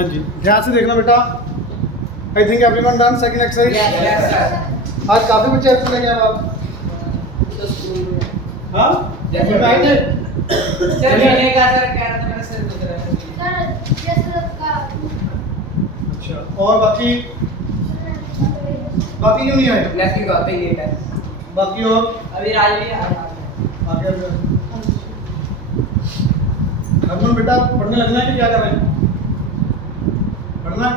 हाँ जी, ध्यान से देखना बेटा। I think everyone done second exercise. Yes sir. आज काफी बच्चे एक्सरसाइज लेके आए आप। हाँ जैसे मैं आए थे। सर मैंने कहा सर कह रहा था मेरा सर दुख रहा है। सर जैसे का अच्छा, और बाकी क्यों नहीं आए? नेक्स्ट का पे ये है। बाकी और अभी राज भी आया। आगे हरमन बेटा पढ़ने लगना है कि क्या कर रहे हैं? पढ़ना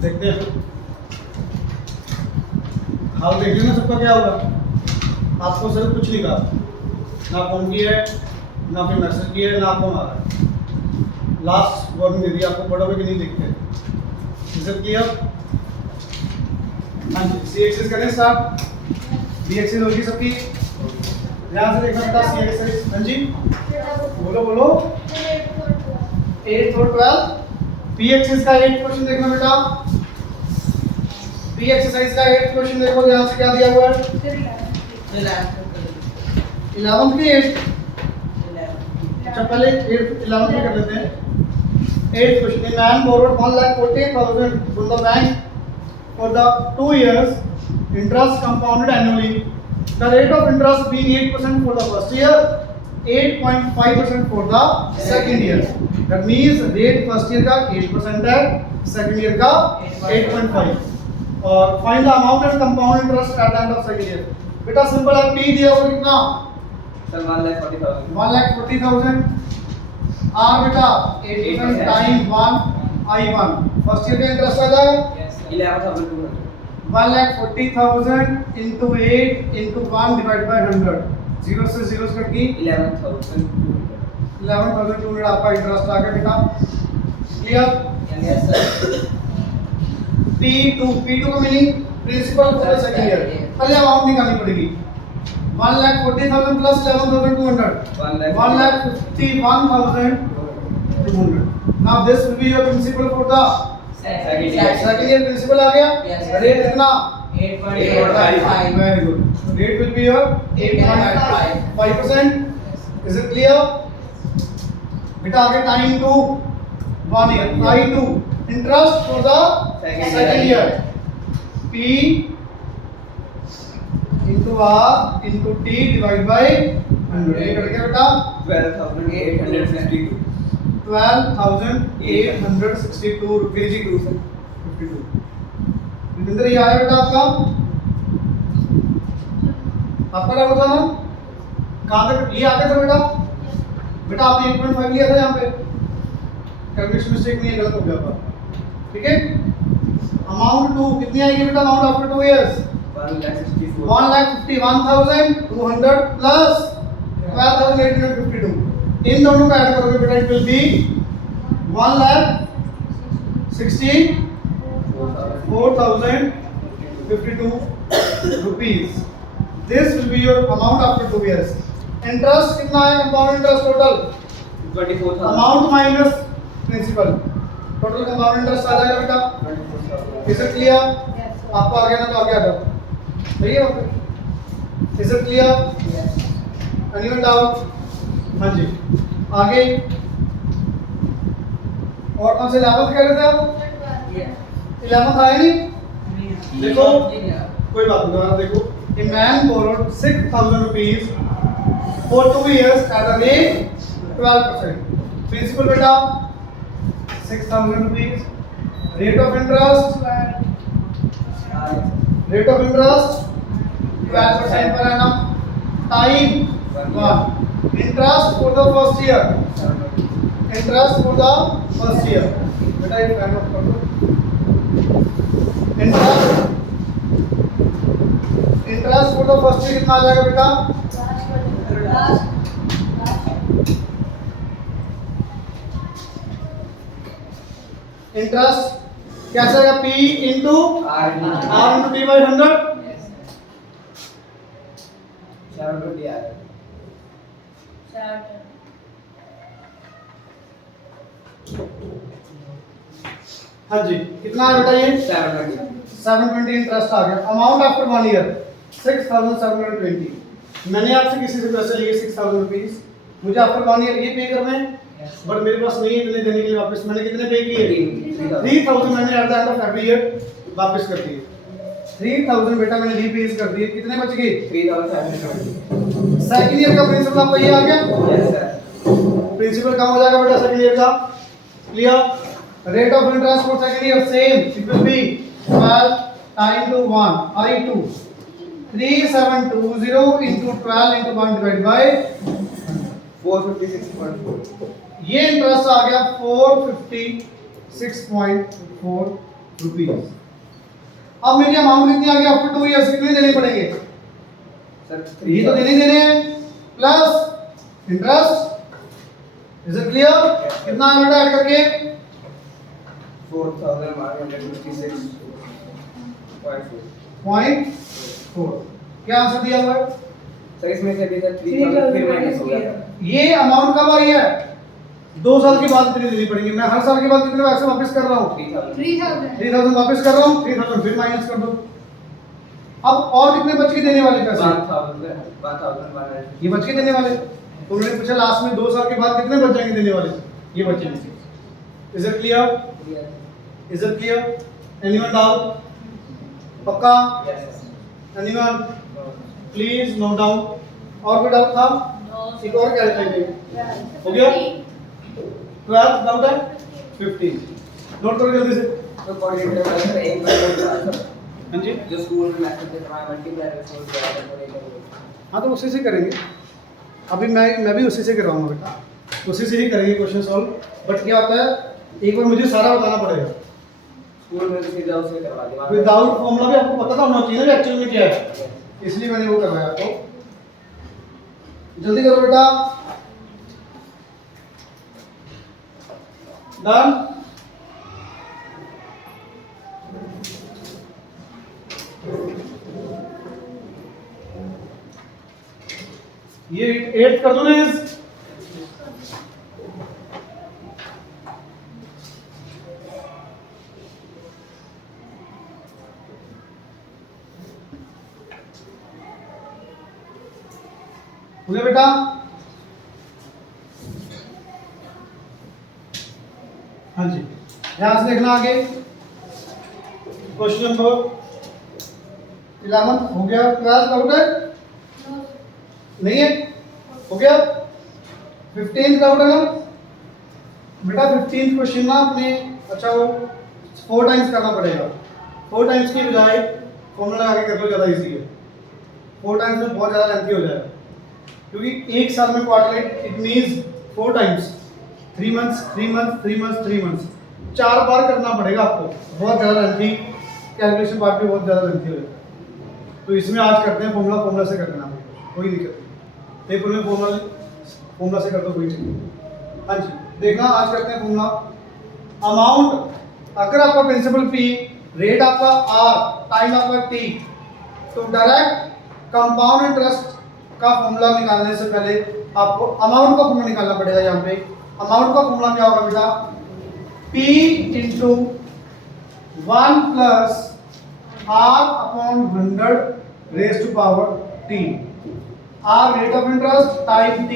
देखते हैं। हाल देख लेना सबका क्या होगा। आपको सिर्फ कुछ नहीं कहा, ना फोन की है, ना फिर मैसेज की है, ना आपको मारा है। लास्ट वार्निंग दे दी आपको, पढ़ोगे कि नहीं देखते। रिजल्ट किया। हाँ जी, सी एक्सरसाइज करें स्टार्ट। बी एक्सरसाइज होगी सबकी। ध्यान से देखना बेटा सी एक्सरसाइज। हाँ जी बोलो बोलो। 8 और 12 पी एक्सरसाइज का 8 क्वेश्चन देखना बेटा। पी एक्सरसाइज का 8 क्वेश्चन देखो ध्यान से, क्या दिया हुआ है? 11 के 8। अच्छा पहले 11 पे कर लेते हैं। 8 question. A man borrowed 1,40,000 from the bank for the 2 years, interest compounded annually. The rate of interest being 8% for the first year, 8.5% for the second year. That means rate first year का 8% है, second year का 8.5. और find the amount and compound interest at the end of second year. बेटा simple है, P दिया हुआ कितना? Sir 1,40,000। 1,40,000 R बेटा 8% टाइम 1 I1 फर्स्ट ईयर का इंटरेस्ट आ जाएगा। Yes 11,200। 1,40,000 into 8 into 1 divided by 100। 0 से 0 कट गई 11,200। 11,200 आपका इंटरेस्ट आ गया बेटा। क्लियर? Yes sir. P2 का meaning principal for the second year. पहले अमाउंट निकालनी पड़ेगी। 1,40,000 plus 11,200 1,51,200। Now this will be your principal for the second year। Principal आ गया। Yes. रेट कितना? 8.5। Very good. Rate will be your 8.5%। Is it clear? बेटा आगे time 2 1 year I2 interest for the second year। P into R into T divided by 100। ये cut गया बेटा 12,862। 12,862 rupees. 52। Vijendra ये आया बेटा आपका क्या होता ना? कहाँ तक ये आ गया था बेटा? बेटा आपने 8.5 लिया था यहाँ पे, कैलकुलेशन मिस्टेक नहीं है, गलत हो गया आपका। ठीक है। अमाउंट 2 कितनी आएगी बेटा? Amount after 2 years 1,51,200 plus 12,852। इन दोनों का ऐड करोगे बेटा, it will be 1,64,052 rupees. This will be your amount after 2 years. Interest कितना है? Compound interest total 24,000। Amount minus principal, total compound interest आ जाएगा बेटा। 24,000। Is it clear? आपको आ गया ना तो आगे आ जाओ। सही है? Is it clear? Anyone doubt? हाँ जी आगे और कौन से 11th कह रहे थे आप? 11th आया नहीं? देखो कोई बात नहीं, देखो a man borrowed 6,000 rupees for 2 years at a rate 12%। Principal बेटा 6,000 rupees, rate of interest 12% per annum, time 1। interest for the first year, interest for the first year बेटा ये फाइंड आउट कर दो। Interest for the first year कितना आ जाएगा बेटा? Interest कैसे आएगा? P into R into D by 100। 720 आ रहा है। हाँ जी कितना है बेटा ये? 720। 720 इंटरेस्ट आ गया। Amount after 1 year 6,720। मैंने आपसे किसी से पैसे लिए 6,000 रुपीज, मुझे आफ्टर 1 ईयर ये पे करना है। बट मेरे पास नहीं है इतने देने के लिए वापस। मैंने कितने पे किए? 3000 3000 मैंने at the end of every year वापस कर दिए। 3000 बेटा मैंने रीपेज कर दिए। कितने बच गए? 3520। सेकंड ईयर का प्रिंसिपल आपका ये आ गया। Yes sir. प्रिंसिपल कम हो जाएगा बेटा सेकंड ईयर का। Clear. Rate of interest for second year same, it will be 12 time two 1 I2 3720 into 12 into 1 divided by 456.4। ये इंटरेस्ट आ गया 456.4 रुपीज। अब मेरी अमाउंट कितनी आ गई? आफ्टर 2 इयर्स कितने देने पड़ेंगे? सर ये तो देने हैं plus interest. Is it clear? कितना है बेटा ऐड करके? 4156.4। क्या आंसर दिया हुआ है? सर इसमें से भी सर 3000 फिर माइनस हो गया। ये अमाउंट कब आई है? 2 साल के बाद कितनी देनी पड़ेंगे? मैं हर साल के बाद कितने पैसे वापस कर रहा हूँ? 3000। 3000 वापस कर रहा हूँ। 3000 फिर माइनस कर दो। अब और कितने बच के देने वाले पैसे? 1100। ये बच के देने वाले। तो उन्होंने पूछा लास्ट में 2 साल के बाद कितने बच जाएंगे देने वाले? ये बचेंगे। Is it clear? Is it clear? Anyone doubt? पक्का? एनीवन? Please no doubt. और कोई डाउट था? एक और क्या लिखेंगे? हो गया? 12 डाउट है? 15 नोट करो जल्दी से। तो कोऑर्डिनेटर वाला सर एक बार हाँ जी। जो स्कूल में मैथ्स के समय मल्टीप्लाई सोल्व किया था कोऑर्डिनेटर। हाँ तो उसी से करेंगे। अभी मैं भी उसी से कराऊंगा बेटा। उसी से ही करेंगे क्वेश्चन सॉल्व। बट क्या होता है एक बार मुझे सारा बताना पड़ेगा। स्कूल में सीधा उसे करवा दिया। विदाउट फॉर्मूला भी आपको पता था होना चाहिए ना एक्चुअल में क्या है। इसलिए मैंने वो करवाया आपको। जल्दी करो बेटा। डन। ये 8 कर दो ना इस। हो गया बेटा? हाँ जी ध्यान से देखना आगे। क्वेश्चन नंबर 11 हो गया। 12 डाउट है? नहीं है? हो गया? 15 डाउट है ना बेटा? 15 क्वेश्चन ना अपने अच्छा वो 4 टाइम्स करना पड़ेगा। 4 टाइम्स की बजाय फॉर्मूला लगा के कर लो, ज़्यादा इजी है। 4 टाइम्स में बहुत ज़्यादा लेंथी हो जाएगा क्योंकि एक साल में quarterly it means 4 times 3 months 3 months 3 months 3 months 4 बार करना पड़ेगा आपको। बहुत ज़्यादा लेंथी कैलकुलेशन पार्ट भी बहुत ज़्यादा लेंथी हो जाएगा। तो इसमें आज करते हैं फॉर्मूला से कर देना, कोई दिक्कत नहीं। पेपर में फॉर्मूला से कर दो, कोई नहीं। हाँ जी देखना आज करते हैं फॉर्मूला। अमाउंट अगर आपका प्रिंसिपल P, रेट आपका R, टाइम आपका T, तो डायरेक्ट कंपाउंड इंटरेस्ट का फॉर्मूला निकालने से पहले आपको अमाउंट का फॉर्मूला निकालना पड़ेगा। यहाँ पे अमाउंट का फॉर्मूला क्या होगा बेटा? P into 1 plus R upon 100 raise to power T। R rate of interest, time T,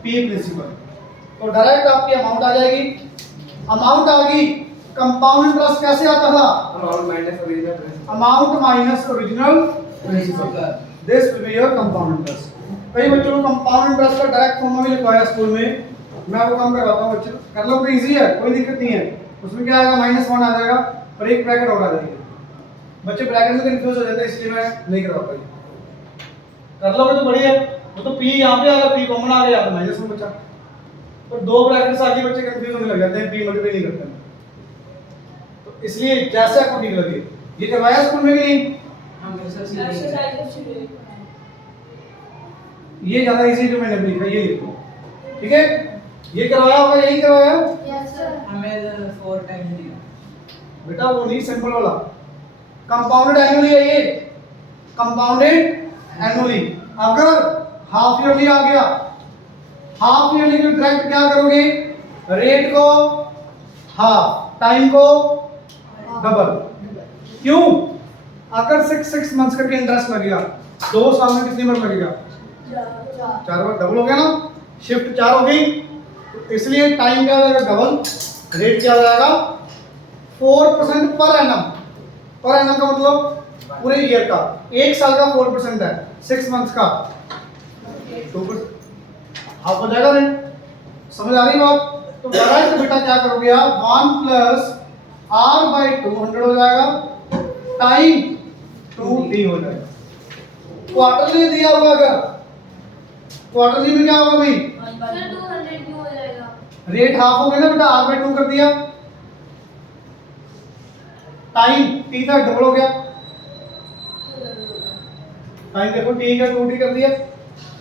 P principal. तो डायरेक्ट आपकी अमाउंट आ जाएगी। अमाउंट आ गई। कंपाउंड इंटरेस्ट कैसे आता था? Amount minus original principal. Amount minus original principal. This will be your compound interest. कई बच्चों को कंपाउंड इंटरेस्ट का डायरेक्ट फॉर्मूला भी लिखवाया स्कूल में। मैं वो काम करवाता हूँ बच्चों, कर लो तो इजी है, कोई दिक्कत नहीं है। उसमें क्या आएगा? -1 आ जाएगा और एक ब्रैकेट और आ जाएगी। बच्चे ब्रैकेट में कंफ्यूज हो जाते हैं, इसलिए मैं नहीं करवाता। कर लोगे तो बढ़िया। वो तो P यहाँ पे आएगा, P कॉमन आ गया, माइनस में बचा। तो 2 ब्रैकेट से आगे बच्चे कंफ्यूज होने लग जाते हैं, P मल्टीप्लाई नहीं करते हैं। तो इसलिए जैसे आपको ठीक लगे। ये करवाया स्कूल में कि नहीं? ये ज्यादा इजी जो मैंने लिखा ये लिखो, ठीक है? ये करवाया होगा, यही करवाया यस सर। हमें 4 टाइम दिया बेटा। वो नहीं सिंपल वाला, कंपाउंडेड एनुअली है ये। Compounded annually. अगर हाफ ईयरली आ गया, हाफ ईयरली में डायरेक्ट क्या करोगे? रेट को हाफ, टाइम को डबल। क्यों? अगर 6 मंथ्स करके इंटरेस्ट लगेगा, 2 साल में कितनी बार लगेगा? 4 बार। डबल हो गया ना, शिफ्ट 4 हो गई। तो तो इसलिए टाइम क्या हो जाएगा डबल, रेट क्या हो जाएगा 4% पर एनम। पर एनम का मतलब पूरे ईयर का, एक साल का 4% है, 6 मंथ्स का 2%। हाफ हो जाएगा रेट। समझ आ रही बात? तो बड़ा है तो बेटा क्या करोगे आप 1 प्लस आर बाई 200 हो जाएगा टाइम 2d हो जाएगा। क्वार्टरली दिया हुआ, अगर क्वार्टरली में क्या होगा भाई सर 200 क्यों हो जाएगा? रेट हाफ हो गया ना बेटा, आर बाई 2 कर दिया, टाइम टी था डबल हो गया, टाइम देखो टी का 2d कर दिया।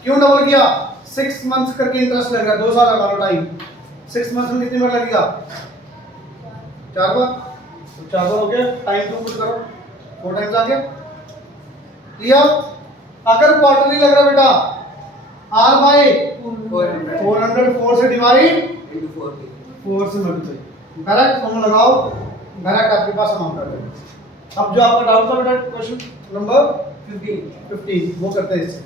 क्यों डबल किया? 6 मंथ्स करके इंटरेस्ट लगेगा, 2 साल लगा लो टाइम, 6 मंथ्स में कितनी बार लगेगा 4 बार, तो 4 बार हो गया, टाइम 2 पुट करो 4 टाइम्स आ गया। क्लियर? अगर क्वार्टरली लग रहा बेटा आर बाई 400 4 से डिवाइड into 40 4 से मल्टीप्लाई, डायरेक्ट फॉर्मूला लगाओ, डायरेक्ट आपके पास अमाउंट आ जाएगा। अब जो आपका डाउट था बेटा क्वेश्चन नंबर 15 वो करते हैं इससे।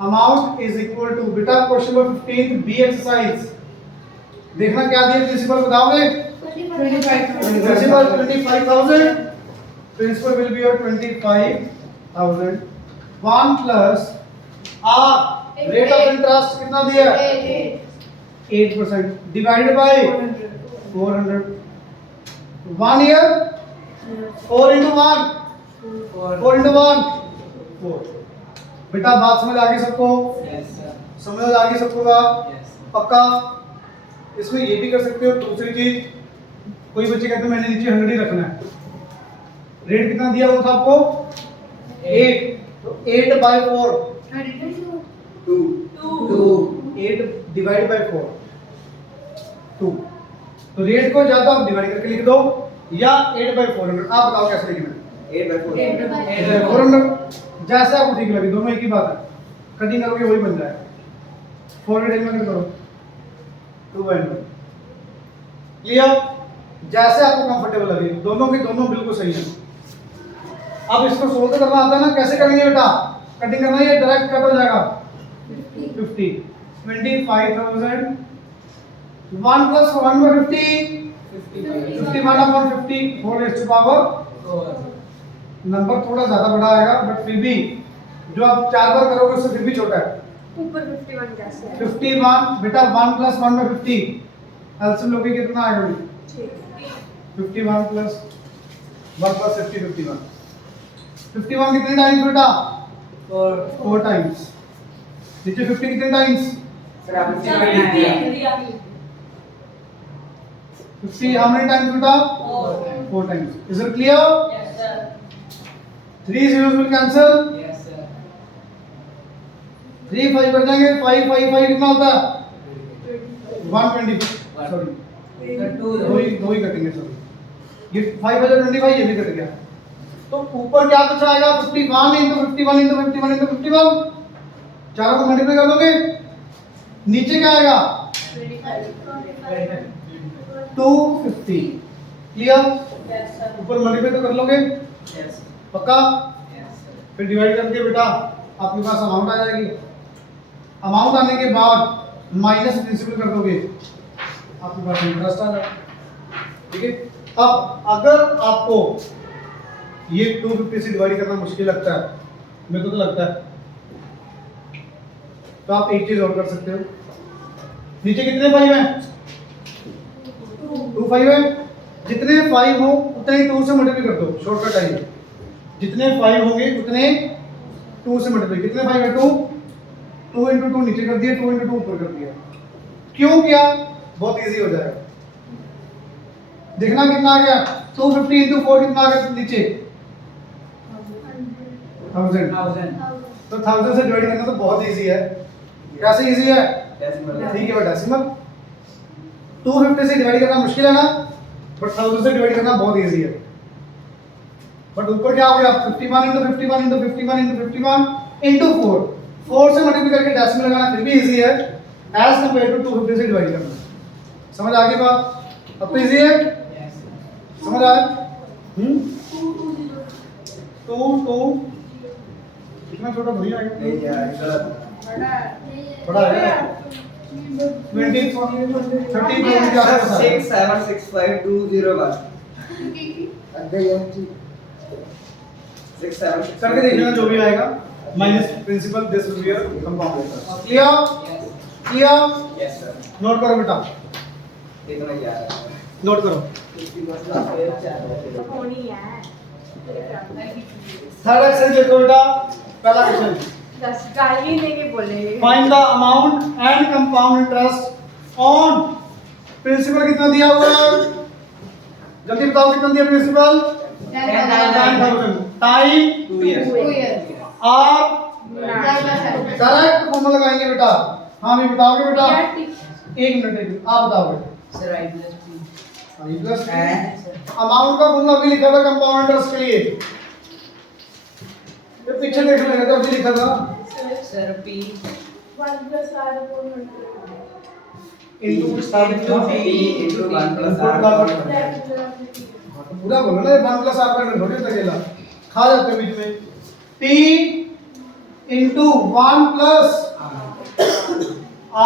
अमाउंट इज इक्वल टू, बेटा क्वेश्चन नंबर 15 बी एक्सरसाइज देखना क्या दिया, प्रिंसिपल बताओगे? 25 principal 25,000, principal will be your 25,000, 1 plus R rate of interest कितना दिया है 8% divided by 400, 1 year 4 into 1 4 into 1 4। बेटा बात समझ आ गई सबको? यस सर, समझ आ गई सबको बात? यस पक्का? इसमें ये भी कर सकते हो, दूसरी चीज कोई बच्चे कहते हैं मैंने नीचे 100 ही रखना है, रेट कितना दिया हुआ था आपको 8, तो 8 by 4 2 8 डिवाइड बाय 4 2, तो रेट को या तो आप डिवाइड करके लिख दो या 8 by 400, आप बताओ कैसे लिखना है? 8 by 4 400 जैसे आपको ठीक लगे, दोनों एक ही बात है, कटिंग करोगे वही बन जाएगा। 400 में करो 2 by 2, क्लियर? जैसे आपको कंफर्टेबल लगे, दोनों के दोनों बिल्कुल सही है। अब इसको सोल्व करना आता है ना, कैसे करेंगे बेटा? कटिंग करना है, डायरेक्ट कट हो जाएगा 50 25,000 1 plus 1 by 50 51 upon 50 whole raised to power, number थोड़ा ज्यादा बड़ा आएगा बट फिर भी जो आप 4 बार करोगे उससे फिर भी छोटा है। ऊपर 51 कैसे है? 51 बेटा 1 plus 1 by 50 एलसीएम लोगे कितना आएगा भाई? 51 plus 1 plus 50 51 51 कितने टाइम्स बेटा? 4 टाइम्स। नीचे 50 कितने टाइम्स? सर आपने 50 how many times बेटा? 4 times. Is it clear? Yes sir, 3 zeros will cancel, yes sir, 3 5 कर जाएंगे, 5 5 5 कितना होता है 120, सॉरी सर 2 दो ही कटेंगे, सॉरी ये 5 बजा 25 ये भी कट गया, तो ऊपर क्या बचा आएगा 51 into 51 into 51 into 51, चारों को मल्टीप्लाई कर दोगे, नीचे क्या आएगा 250, क्लियर? यस सर, ऊपर मल्टीप्लाई तो कर लोगे यस पक्का? यस सर, फिर डिवाइड करके बेटा आपके पास अमाउंट आ जाएगी, अमाउंट आने के बाद माइनस प्रिंसिपल कर दोगे, आपके पास इंटरेस्ट आ जाएगा, ठीक है? अब अगर आपको ये 250 से डिवाइड करना मुश्किल लगता है, मेरे को तो लगता है, तो आप एक चीज और कर सकते हो, नीचे कितने 5 हैं? 2 5 है, जितने 5 हो उतने 2 से मल्टीप्लाई कर दो, शॉर्टकट है ये, जितने 5 होंगे उतने 2 से मल्टीप्लाई, कितने 5 है 2 2 into 2 नीचे कर दिया, 2 into 2 ऊपर कर दिया, क्यों किया? बहुत इजी हो जाएगा, देखना कितना आ गया 250 into 4 कितना आ गया नीचे 1000, 1000 तो 1000 से डिवाइड करना तो बहुत इजी है, कैसे इजी है? डेसिमल ठीक है बेटा, डेसिमल 250 से डिवाइड करना मुश्किल है ना, बट 1000 से डिवाइड करना बहुत इजी है, बट ऊपर क्या हो गया 51 into 51 into 51 into 51 into 4 4 से मल्टीप्लाई करके डेसिमल लगाना फिर भी इजी है एज कंपेयर टू 250 से डिवाइड करना, समझ आ गई बात? अब तो इजी है, यस सर, समझ आया? 2 2 कितना छोटा भैया नहीं यार गलत बड़ा है, 20 30 क्या है 6765201 करके देख लेना जो भी आएगा minus principal this will be your compound clear clear yes sir note करो बेटा इतना याद है नोट करो होनी है थर्ड एक्सरसाइज देखो बेटा पहला क्वेश्चन 10 गाली लेके बोलेंगे find the amount and compound interest on principal कितना दिया हुआ है जल्दी बताओ कितना दिया principal 10,000 time 2 years R correct formula लगाएंगे बेटा हाँ भी बताओगे बेटा एक मिनट आप बताओगे sir I plus P I plus and amount का फॉर्मूला भी लिखा था कंपाउंड इंटरेस्ट के लिए ये पीछे देखने लगे थे अभी लिखा था sir P 1 plus r upon 100 into starting P into 1 plus r पूरा बोलो ना 1 प्लस r का थोड़ी अकेला खा जाते हैं बीच में p into 1 plus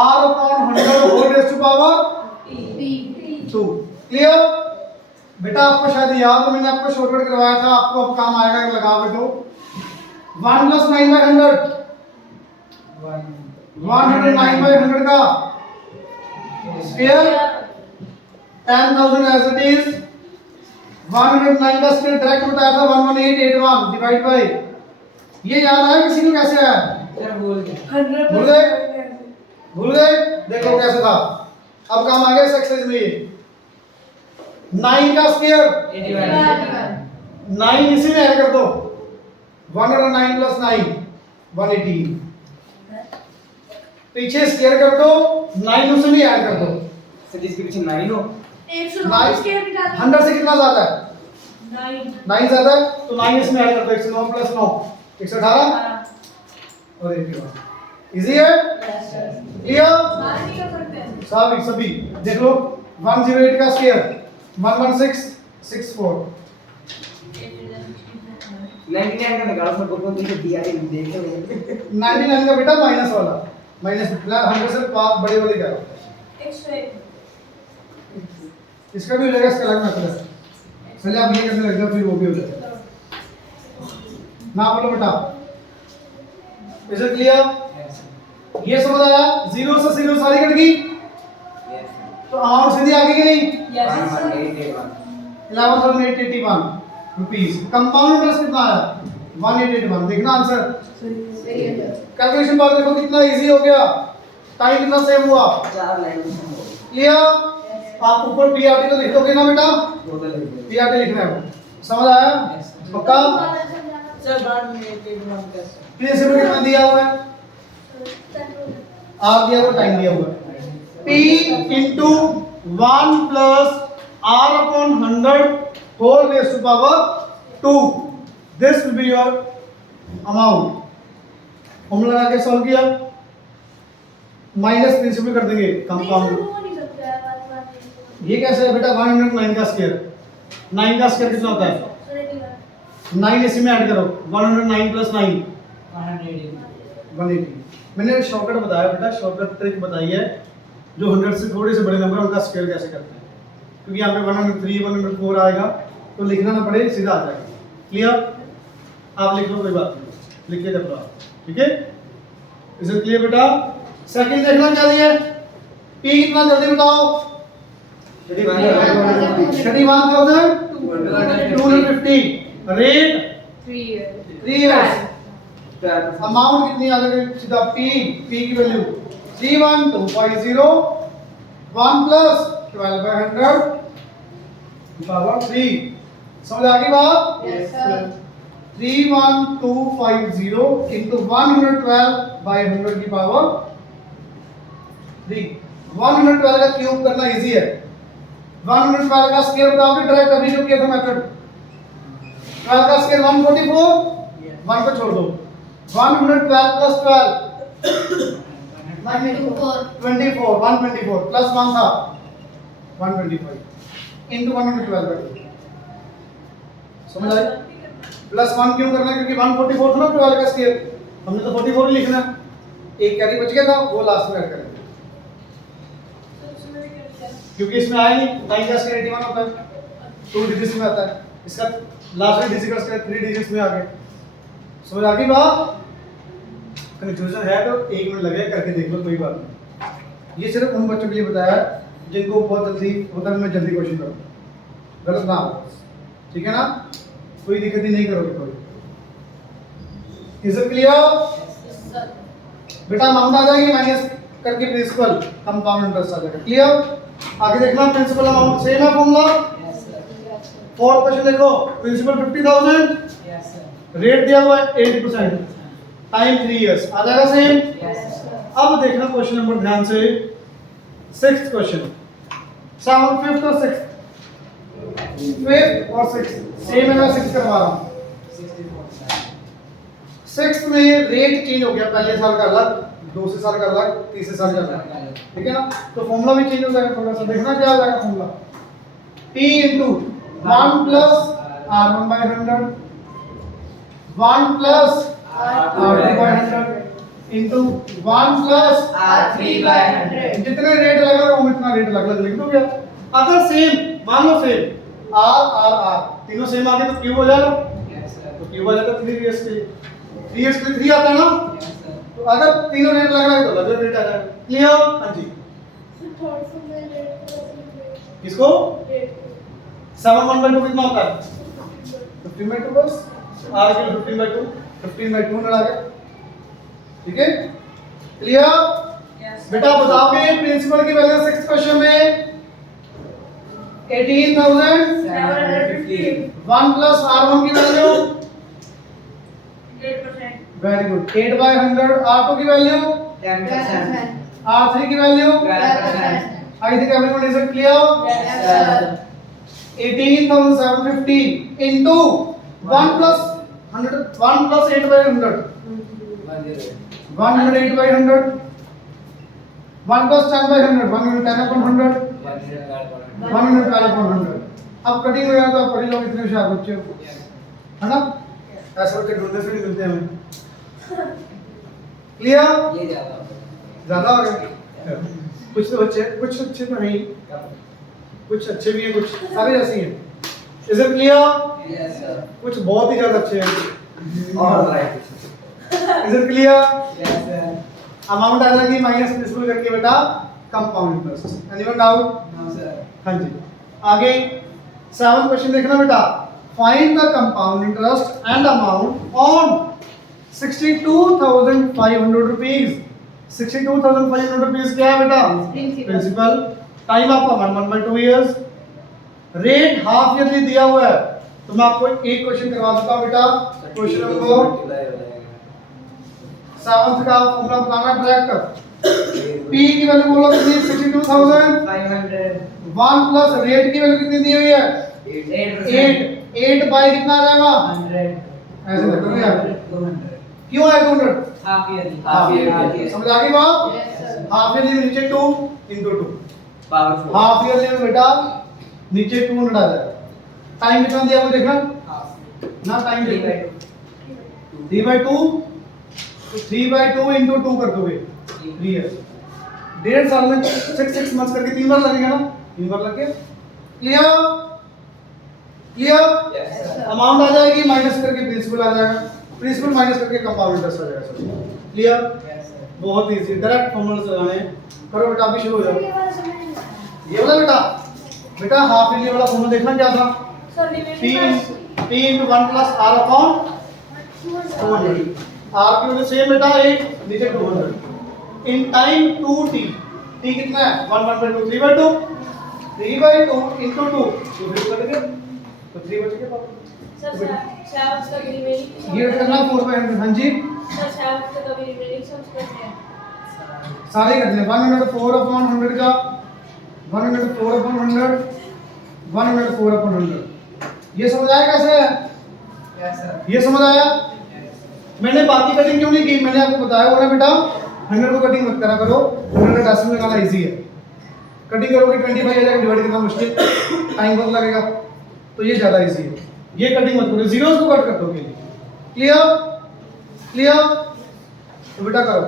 r upon 100 whole raised to power 2 clear बेटा आपको शायद याद हो मैंने आपको शॉर्टकट करवाया था आपको अब काम आएगा अगर लगाओगे तो 1 plus 9 by 100 109 by 100 का स्क्वायर 10,000 as it is 109 का स्क्वायर डायरेक्ट बताया था 11881 डिवाइड बाय ये याद आया किसी को कैसे आया सर बोल दे 100 भूल गए भूल गए देखो कैसे था अब काम आ गया इस एक्सरसाइज में ये 9 का स्क्वायर 9 इसी में ऐड कर दो 109 plus 9 118 पीछे स्क्वायर कर दो 9 उसे भी ऐड कर दो सर जिसके पीछे 9 हो 109 स्क्वायर निकाल 100 से कितना ज्यादा है 9 9 ज्यादा है तो 9 इसमें ऐड कर दो 109 plus 9 118 और एक इजी है क्लियर सभी सभी देख लो 108 का स्क्वायर 11664 99 का निकालो सर बोल मुझे दिया है देखे 99 का बेटा माइनस वाला माइनस 100 से बड़े वाले क्या इसका भी हो जाएगा इसका अलग मेथड है पहले आप ये करने लग जाओ फिर वो भी हो जाएगा ना बोलो बेटा इज इट क्लियर ये समझ आया 0 से 0 सारी कट गई तो अमाउंट सीधी आ गई कि नहीं 11,881 रुपीस कंपाउंड इंटरेस्ट कितना आया 1881 देखना आंसर कैलकुलेशन बार देखो कितना इजी हो गया टाइम कितना सेव हुआ 4 लाइन क्लियर आप ऊपर पीआरटी तो लिख दोगे ना बेटा टोटल पीआरटी लिखना है पक्का सर बाद में एक मान कर प्रिंसिपल कितना दिया हुआ है आर दिया हुआ टाइम दिया हुआ है p into 1 plus r upon 100 whole raised to power 2 this will be your amount formula लगा के सॉल्व किया माइनस प्रिंसिपल कर देंगे कंपाउंड ये कैसे है बेटा 109 का स्क्वायर 9 का स्क्वायर कितना होता है 9 इसी में ऐड करो 109 plus 9 180 मैंने शॉर्टकट बताया बेटा शॉर्टकट ट्रिक बताई है जो 100 से थोड़े से बड़े नंबर उनका स्क्वायर कैसे करते हैं क्योंकि यहाँ पे 103 104 आएगा तो लिखना ना पड़े सीधा आ जाएगा क्लियर आप लिख लो कोई बात नहीं लिख के कर लो आप ठीक है इज इट क्लियर बेटा सेकंड देखना क्या दिया p कितना जल्दी बताओ 31,250 रेट 3 years अमाउंट कितनी आ गई सीधा p की वैल्यू 31250 1 plus 12 by 100 पावर 3 समझ आ गई बात यस सर 31250 into 112 by 100 की पावर 3 112 का क्यूब करना इजी है 112 का स्क्वायर बताओगे डायरेक्ट अभी जो किया था मेथड 12 का स्क्वायर 144 1 को छोड़ दो 112 plus 12 24 124 plus 1 था 125 into 112 कर दो समझ आए प्लस 1 क्यों करना है क्योंकि 144 था ना 12 का स्क्वायर हमने तो 44 ही लिखना है एक कैरी बच गया था वो लास्ट में ऐड करेंगे क्योंकि इसमें आया नहीं, टाइम का स्क्वायर 81 होता है, 2 डिजिट्स में आता है, इसका लास्ट डिजिट का स्क्वायर 3 डिजिट्स में आ गया। समझ आ गई बात? कंफ्यूजन है तो 1 मिनट लगेगा, करके देख लो, कोई बात नहीं। ये सिर्फ उन बच्चों के लिए बताया है जिनको बहुत जल्दी होता है, मैं जल्दी क्वेश्चन करूँ, गलत ना हो, ठीक है ना? कोई दिक्कत ही नहीं करोगे कोई। Is it clear? बेटा अमाउंट आ जाएगी माइनस करके प्रिंसिपल कंपाउंड इंटरेस्ट आ जाएगा। क्लियर? आगे देखना प्रिंसिपल अमाउंट सेम है फॉर्मूला। फोर्थ क्वेश्चन देखो, प्रिंसिपल 50,000, यस सर, रेट दिया हुआ है 8%, टाइम 3 इयर्स, आ जाएगा सेम। यस सर, अब देखना क्वेश्चन नंबर ध्यान से, 6th क्वेश्चन, 7th 5th और 6th, 5th और 6th सेम है, मैं 6 करवा रहा हूँ। 6th में रेट चेंज हो गया, पहले साल का अलग, दूसरे साल का अलग, तीसरे साल का अलग, ठीक है ना? तो फॉर्मूला भी चेंज हो जाएगा, थोड़ा सा देखना क्या आ जाएगा formula, P into 1 plus R1 by 100, 1 plus R2 by 100 into 1 plus R3 by 100, जितने रेट लगा वो इतना रेट अलग अलग लिख दो क्या? अगर सेम, मान लो सेम, R तीनों सेम आ गए तो क्यूब हो जाएगा, यस सर, तो क्यूब आ जाएगा 3s के, 3s के 3 आता है ना? यस सर, तो अगर तीनों रेट लग रहा है तो अलग रेट आ जाएगा। क्लियर? हाँ जी। थर्ड से मैं रेट किसको? रेट 7 1 by 2 कितना होता है? 15 by 2 बस, R के लिए 15 by 2, 15 by 2 आ गया, ठीक है? क्लियर? यस बेटा बताओगे प्रिंसिपल की वैल्यू 6th क्वेश्चन में 18,000, 750, 1 plus R1 की value 8%, very good, 8 by 100, R2 की वैल्यू, 10%, R3 की value, 12%, I think everyone is it clear? Yes, sir. 18,750 into 1 plus 100, 1 plus 8 by 100, 108 by 100, 1 plus 10 by 100, 110 upon 100, 112 upon 100। अब cutting में तो आप पढ़ी लोग, इतने होशियार बच्चे हो, है ना? ऐसे बच्चे ढूंढने से नहीं मिलते हमें। क्लियर? ये ज्यादा ज्यादा हो गए? कुछ तो बच्चे, कुछ अच्छे तो नहीं, कुछ अच्छे भी हैं, कुछ सारे जैसे ही हैं। Is it clear? Yes sir, कुछ बहुत ही ज्यादा अच्छे हैं। और right, is it clear? Yes sir, amount आ जाएगी माइनस प्रिंसिपल करके बेटा compound interest. Anyone doubt? No sir, हाँ जी। आगे 7 क्वेश्चन देखना बेटा, find the compound interest and amount on 62,500 rupees. 62,500 rupees क्या है बेटा? प्रिंसिपल। टाइम आपका 1/2 इयर्स, रेट हाफ ईयरली दिया हुआ है, तो मैं आपको एक क्वेश्चन करवा देता हूं बेटा। क्वेश्चन नंबर 7th का फॉर्मूला बताना डायरेक्ट। P की वैल्यू बोलो कितनी? 62,000, 500, 1 प्लस रेट की वैल्यू कितनी दी हुई है? 8%, 8 बाय कितना आ जाएगा? 100, ऐसे देखो यार, 200, क्यों है 200? हाफ ईयरली, हाफ ईयरली, समझ आ गई बात? Yes, sir. हाफ ईयरली में नीचे 2 into 2, पावरफुल, हाफ ईयरली में बेटा नीचे 200 आ जाएगा। टाइम कितना दिया वो देखना हाफ, ना, टाइम 3 by देखो 3/2, तो 3/2 into 2 कर दोगे 3 इयर्स, 1.5 साल में 6 मंथ्स करके 3 बार लगेगा ना, 3 बार लग गया। Clear? Clear? Yes sir, amount आ जाएगी माइनस करके प्रिंसिपल आ जाएगा, प्रिंसिपल माइनस करके कंपाउंड इंटरेस्ट आ जाएगा सर। क्लियर? यस सर, बहुत इजी, डायरेक्ट फॉर्मूला से लगाने। करो बेटा, अभी शुरू हो जाओ। ये वाला समझ नहीं आया। ये वाला बेटा, बेटा हाफ ईयरली वाला फॉर्मूला देखना क्या था? Sir, P into 1 plus R upon 200, R की वजह सेम बेटा 8 नीचे 200, इन टाइम 2t, t कितना है? 1/2, 3/2, 3/2 into 2, तो फिर कट गया, तो 3 बच गया। Sir, शायद उसका remaining ये करना 4/100। हाँ जी, Sir, शायद उसका कभी remaining sums करते हैं। सारे करते हैं। 104 upon 100 का 104 upon 100, 104 upon 100। ये समझ आया कैसे है? यस सर, ये समझ आया? मैंने बाकी कटिंग क्यों नहीं की? मैंने आपको बताया हुआ ना बेटा, 100 को कटिंग मत करा करो, 100 का डेसिमल लगाना इजी है। कटिंग करोगे 25 आ जाएगा, डिवाइड करना मुश्किल, टाइम बहुत लगेगा, तो ये ज्यादा इजी है। ये कटिंग मत करो, जीरोस को कट कर दोगे। क्लियर? क्लियर? तो बेटा करो।